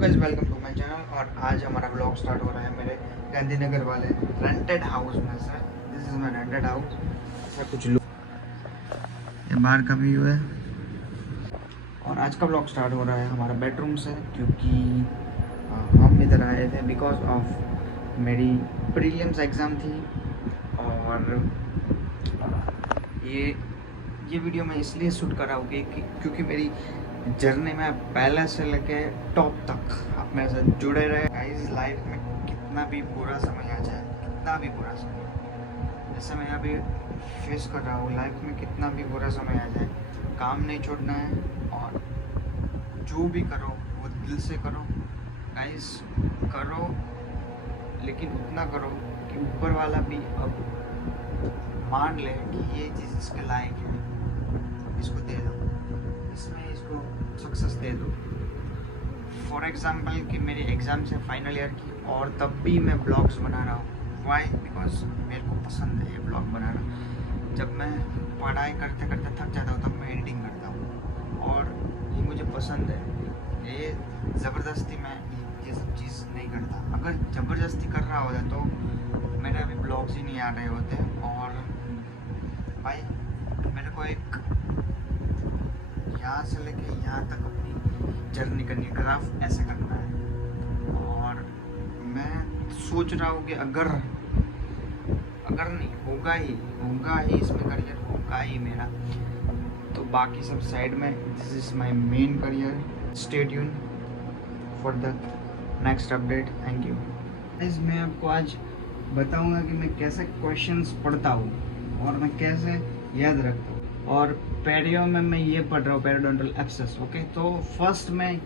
Guys, welcome to my channel. और आज हमारा ब्लॉग स्टार्ट हो रहा है मेरे गांधीनगर वाले रेंटेड हाउस में से। This is my rented house. ऐसा कुछ लोग ये बाहर का व्यू है। और आज का ब्लॉग स्टार्ट हो रहा है हमारा बेडरूम से, क्योंकि हम इधर आए थे बिकॉज ऑफ मेरी प्रीलिम्स एग्ज़ाम थी। और ये वीडियो मैं इसलिए शूट कर रहा हूँ क्योंकि मेरी जर्नी में पहले से लेके टॉप तक आप मेरे साथ जुड़े रहे। गाइस, लाइफ में कितना भी बुरा समय आ जाए, कितना भी बुरा समय, जैसे मैं अभी फेस कर रहा हूँ, लाइफ में कितना भी बुरा समय आ जाए, काम नहीं छोड़ना है। और जो भी करो वो दिल से करो गाइस, करो, लेकिन उतना करो कि ऊपर वाला भी अब मान ले कि ये चीज़ इसके लायक है, इसको दे दो, इसमें इसको सक्सेस दे दो। फॉर एग्जाम्पल कि मेरी एग्ज़ाम से फाइनल ईयर की, और तब भी मैं ब्लॉग्स बना रहा हूँ। वाई? बिकॉज मेरे को पसंद है ये ब्लॉग बनाना। जब मैं पढ़ाई करते करते थक जाता हूँ तब मैं एडिटिंग करता हूँ, और ये मुझे पसंद है। ये ज़बरदस्ती मैं ये सब चीज़ नहीं करता। अगर ज़बरदस्ती कर रहा होता तो मेरे अभी ब्लॉग्स ही नहीं आ रहे होते। और भाई, मेरे को एक यहाँ से लेके यहाँ तक अपनी जर्नी करनी है, ग्राफ ऐसे करना है। और मैं सोच रहा हूँ कि अगर नहीं होगा ही इसमें करियर होगा ही मेरा, तो बाकी सब साइड में this is my main career. Stay tune for the next update. Thank you. मैं आपको आज बताऊंगा कि मैं कैसे क्वेश्चंस पढ़ता हूँ और मैं कैसे याद रखता हूँ। और पेरियो में मैं ये पढ़ रहा हूँ, पेरियोडोंटल एब्सेस। ओके, तो फर्स्ट मैं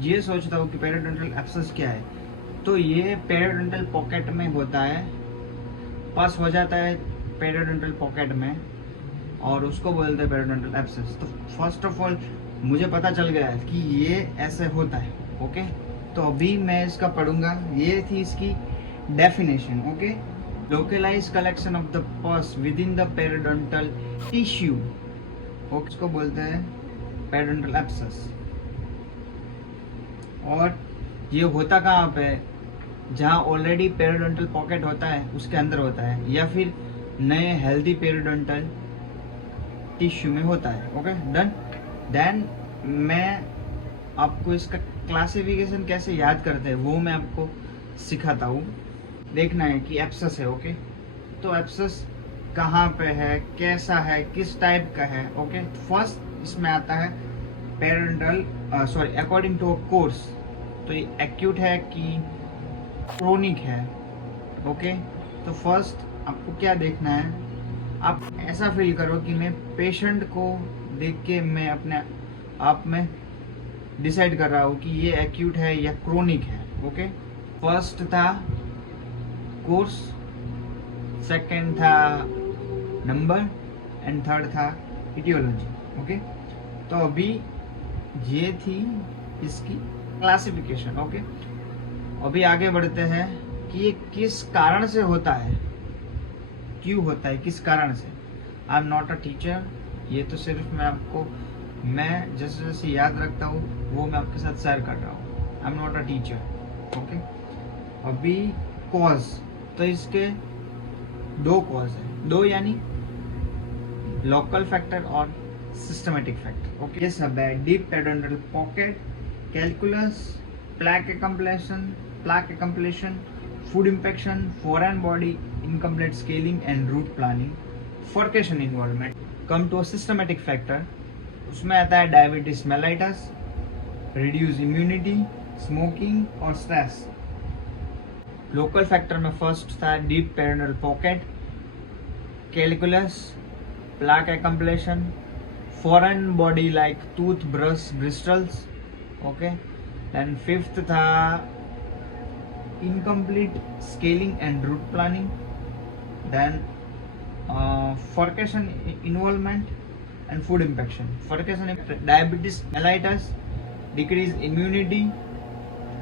ये सोचता हूँ कि पेरियोडोंटल एब्सेस क्या है। तो ये पेरियोडोंटल पॉकेट में होता है, पास हो जाता है पेरियोडोंटल पॉकेट में, और उसको बोलते हैं पेरियोडोंटल एब्सेस। तो फर्स्ट ऑफ ऑल मुझे पता चल गया है कि ये ऐसे होता है। ओके, तो अभी मैं इसका पढ़ूंगा। ये थी इसकी definition. Okay, localized collection of the pus within the periodontal tissue, okay, इसको बोलते हैं पेरियोडोंटल एब्सेस। और ये होता कहाँ पे? जहाँ ऑलरेडी पेरियोडोंटल पॉकेट होता है उसके अंदर होता है, या फिर नए हेल्दी पेरियोडोंटल टिश्यू में होता है। Okay, done. देन मैं आपको इसका क्लासिफिकेशन कैसे याद करते हैं वो मैं आपको सिखाता हूँ। देखना है कि एब्सेस है। ओके, तो एब्सेस कहाँ पे है, कैसा है, किस टाइप का है। ओके, फर्स्ट इसमें आता है periodontal according to a course, तो ये एक्यूट है कि क्रोनिक है। ओके, तो फर्स्ट आपको क्या देखना है, आप ऐसा फील करो कि मैं पेशेंट को देख के मैं अपने आप में डिसाइड कर रहा हूँ कि ये एक्यूट है या क्रोनिक है। ओके, फर्स्ट था कोर्स, सेकंड था नंबर, एंड थर्ड था इटियोलॉजी। ओके, तो अभी ये थी इसकी क्लासिफिकेशन। ओके, अभी आगे बढ़ते हैं कि ये किस कारण से होता है, क्यों होता है, किस कारण से। आई एम नॉट अ टीचर, ये तो सिर्फ मैं जैसे जैसे याद रखता हूँ वो मैं आपके साथ शेयर कर रहा हूँ। I am not a teacher. Okay, अभी कॉज, तो इसके दो कॉज है, दो यानी लोकल फैक्टर और सिस्टमेटिक फैक्टर। ओके, ये सब है deep periodontal pocket, calculus, plaque accumulation, food infection, foreign body incomplete scaling and root planing, furcation involvement. Come to a systematic factor, उसमें आता है diabetes mellitus, reduce immunity, smoking और stress. Local factor में first था deep periodontal pocket, calculus, plaque एक्कम्प्लेशन, foreign body like tooth brush bristles. Okay, then fifth था incomplete scaling and root planing, then furcation involvement and food infection. Furcation, diabetes mellitus, decrease immunity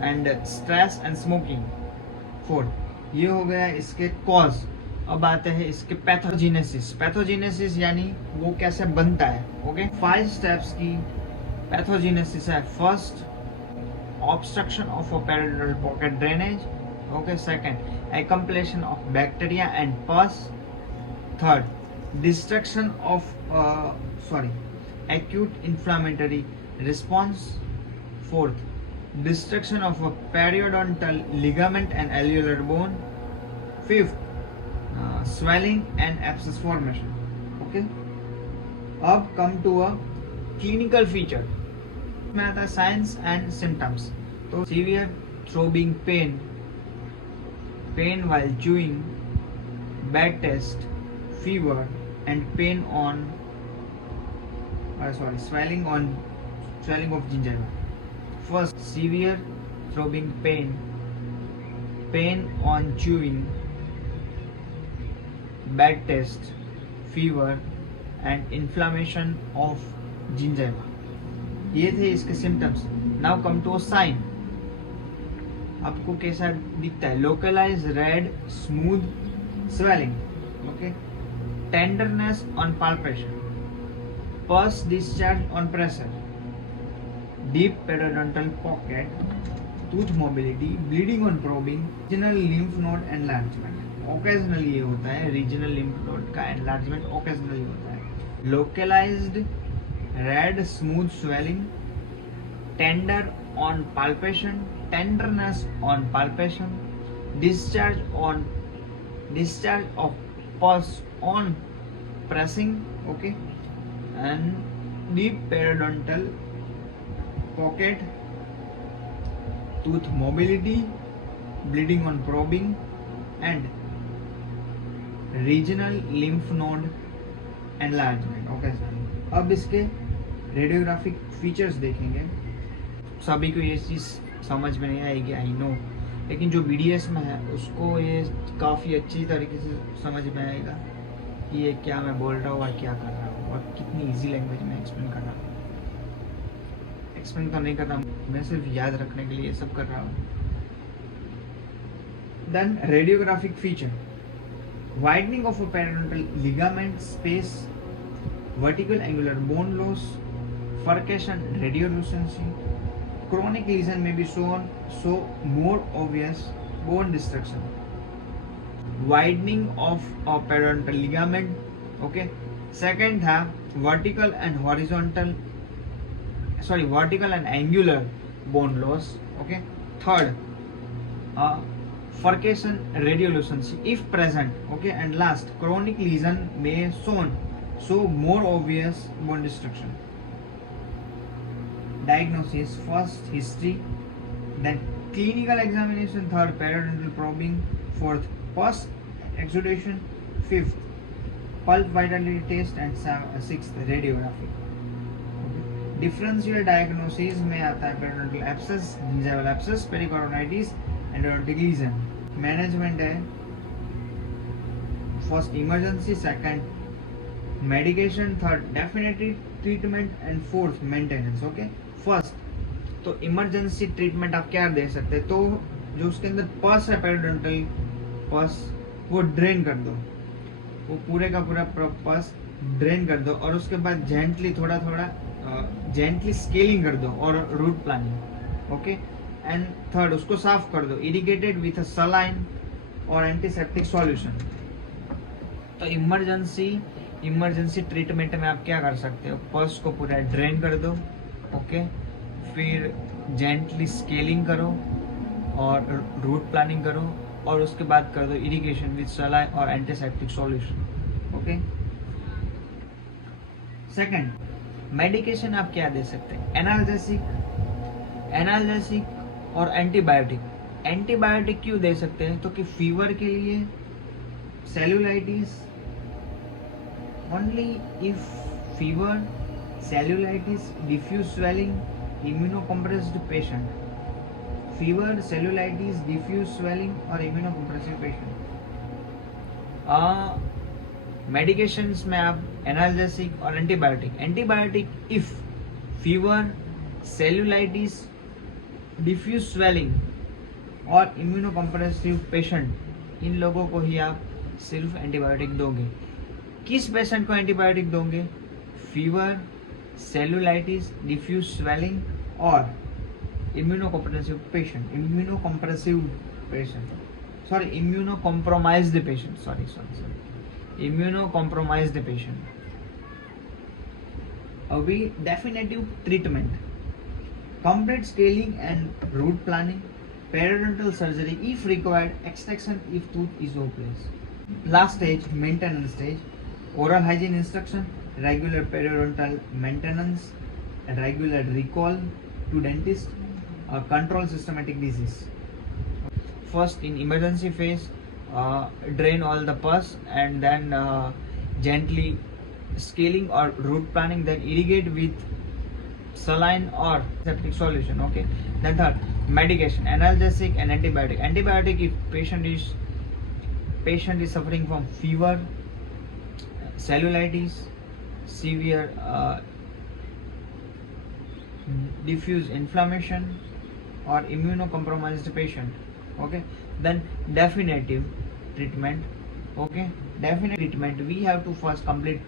and stress and smoking. Fourth, ये हो गया इसके cause. अब आते हैं इसके pathogenesis यानी वो कैसे बनता है। ओके, 5 स्टेप्स की पैथोजेनेसिस है। First, obstruction of a periodontal pocket drainage. Okay, second, accumulation of bacteria and pus. Third, destruction of acute inflammatory response. Fourth, destruction of a periodontal ligament and alveolar bone. Fifth, swelling and abscess formation. Okay, अब come to a clinical feature में आता है signs and symptoms. तो severe throbbing pain while chewing, bad taste, fever and pain on swelling of gingiva. First, severe throbbing pain on chewing, bad taste, fever and inflammation of gingiva. ये थे इसके symptoms. Now come to a sign. आपको कैसा दिखता है? Localise red smooth swelling. Okay, tenderness on palpation, pus discharge on pressure, deep periodontal pocket, tooth mobility, bleeding on probing, regional lymph node enlargement. Occasionally ये होता है, regional lymph node का enlargement occasionally होता है. Localised red smooth swelling, tender on palpation, tenderness on palpation, discharge of pus on pressing. Okay, and deep periodontal pocket, tooth mobility, bleeding on probing and regional lymph node enlargement. Okay, अब इसके radiographic features देखेंगे. सभी को ये चीज़ समझ में नहीं आएगी, आई नो, लेकिन जो BDS में है उसको ये काफ़ी अच्छी तरीके से समझ में आएगा कि ये क्या मैं बोल रहा हूँ और क्या कर रहा हूँ और कितनी इजी लैंग्वेज में एक्सप्लेन कर रहा हूँ. एक्सप्लेन तो नहीं कर रहा, मैं सिर्फ याद रखने के लिए ये सब कर रहा हूँ. Then radiographic feature, widening of a periodontal ligament space, vertical angular bone loss, furcation radiolucency. Chronic lesion may be shown, so more obvious bone destruction. Widening of a periodontal ligament. Okay. Second था vertical and angular bone loss. Okay. Third, furcation radiolucency if present. Okay. And last, chronic lesion may show more obvious bone destruction. Diagnosis, first history, then clinical examination, third periodontal probing, fourth pus exudation, fifth pulp vitality test and sixth radiography. Differential diagnosis में आता है periodontal abscess, gingival abscess, pericoronitis, endodontic lesion. Management है first emergency, second medication, third definitive treatment and fourth maintenance. Okay. First, तो emergency treatment आप क्या दे सकते हैं? तो जो उसके अंदर पस है, पेरिडोंटल पस, वो ड्रेन कर दो, वो पूरे का पूरा पस ड्रेन कर दो और उसके बाद जेंटली थोड़ा जेंटली स्केलिंग कर दो और route planning. Okay. And third, उसको साफ कर दो, इरिगेटेड विथ अ सलाइन और एंटीसेप्टिक सॉल्यूशन. तो इमरजेंसी ट्रीटमेंट में आप क्या कर सकते हो? पस को पूरा ड्रेन कर दो. ओके. फिर जेंटली स्केलिंग करो और रूट प्लानिंग करो और उसके बाद कर दो इरिगेशन विद सलाइन और antiseptic solution. Okay. Second, medication आप क्या दे सकते हैं? एनाल्जेसिक और एंटीबायोटिक. एंटीबायोटिक क्यों दे सकते हैं? तो कि फीवर के लिए, cellulitis, only if fever, cellulitis, diffuse swelling, immunocompressed patient. Fever, cellulitis, diffuse swelling or immunocompressive patient. Medications में आप एनाल्जेसिक और antibiotic if fever, cellulitis, diffuse swelling और immunocompressive patient, इन लोगों को ही आप सिर्फ एंटीबायोटिक दोगे. किस पेशेंट को एंटीबायोटिक दोगे? फीवर, सेलुलाइटिस, डिफ्यूज स्वेलिंग और immunocompromised patient, immunocompromised patient, immunocompromised patient. We definitive treatment, complete scaling and root planning, periodontal surgery if required, extraction if tooth is hopeless. Last stage, maintenance stage, oral hygiene instruction, regular periodontal maintenance, regular recall to dentist, control systematic disease. First, in emergency phase, drain all the pus and then gently scaling or root planning, then irrigate with saline or septic solution. Okay. Then third, medication, analgesic and antibiotic. Antibiotic if patient is suffering from fever, cellulitis, severe diffuse inflammation, or immunocompromised patient. Okay. Then definitive treatment. Okay. Definitive treatment, we have to first complete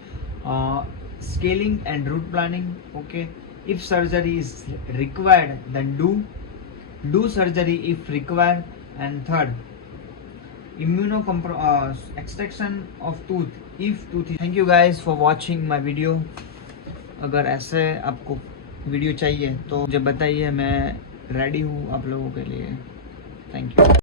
scaling and root planning. Okay. If surgery is required, then do surgery if required. And third, extraction of tooth if tooth is. Thank you guys for watching my video. अगर ऐसे आपको video चाहिए तो मुझे बताइए, मैं ready हूँ आप लोगों के लिए. Thank you.